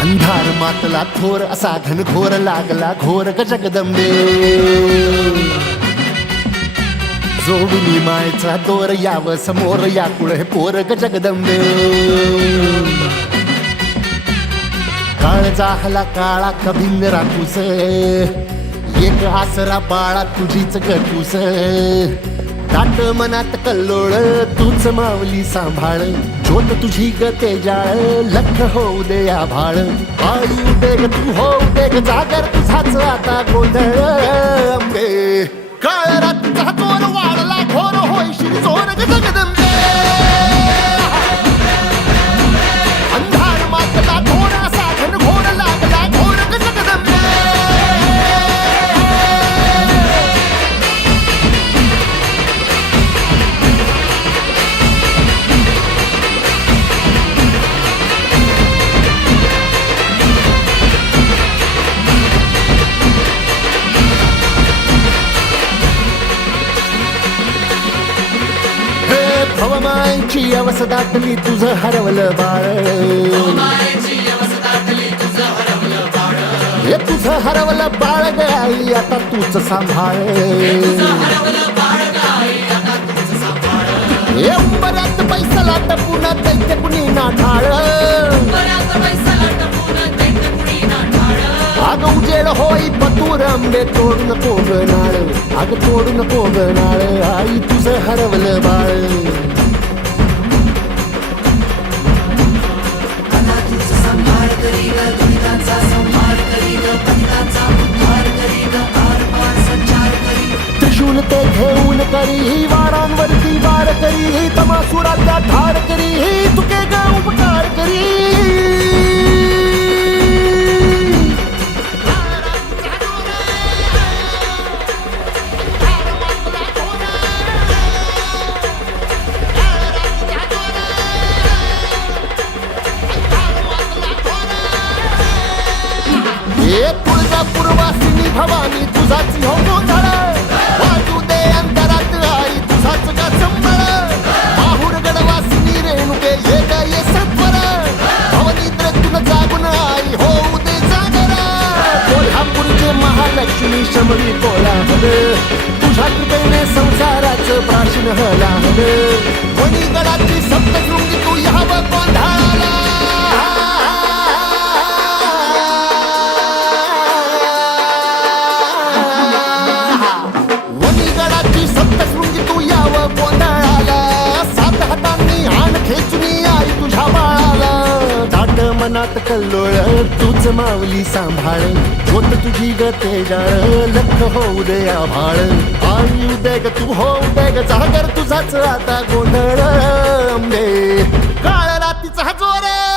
अंधार मातला थोर असा घनघोर लागला घोर ग जगदंबे जोडून मायचा दोर याव समोर या कुळ हे पोर ग जगदंबे काळ जाहला काळा कभिंग राखूस एक आसरा बाळा तुझीच गटूस दाट मनात कल्लोळ तूच मावली सांभाळ ज्योत तुझी ग तेजाळ लख होऊ दे आभाळ आळू दे ग तू होऊ दे ग जागर तुझाच आता गोंधळ अंबे काळ रात्रीचा चोर वाढला घोर होईशील चोर ग जगदंबे अंधार मातला थोर असा घनघोर लागला घोर ग जगदंबे भवमायची अवस दाटली तुझं हरवलं बाळ हे तुझं हरवलं बाळ ग आई आता तूच सांभाळ हे उंबरात पैसा लाट पुन्हा दैत्य कुणी नाठाळ अग उजेड होई पतूर आंबे तोडू नको ग नाळ अग तोडू नको ग नाळ आई तुझं हरवलं बाळ त्रिशूल ते घेऊन करी वारांवरती वार करी तमासुराच्या ठार करी तुके ग उपकार करी तुळजापूरवासिनी भवानी तुझाच हो गोंधळ वाजू दे अंतरात आई तुझाच का संबळ माहुर गडवासिनी रेणुके ये ग ये सत्वर भवनिद्रेतून जागून आई होऊ दे जागर कोल्हापूरचे महालक्ष्मी शमरी कोल्हाहल तुझ्या कृपेने संसाराचं प्राचीन हलाहल वणीगडाची सप्तशृंगी तू यावं गोंधळाला मनात कल्लोळ तूच मावली सांभाळ ज्योत तुझी ग तेजाळ लख होऊ दे आभाळ आयु दे ग तू होऊ दे ग जागर तुझाच आता गोंधळ अंबे काळ रातीचा जोर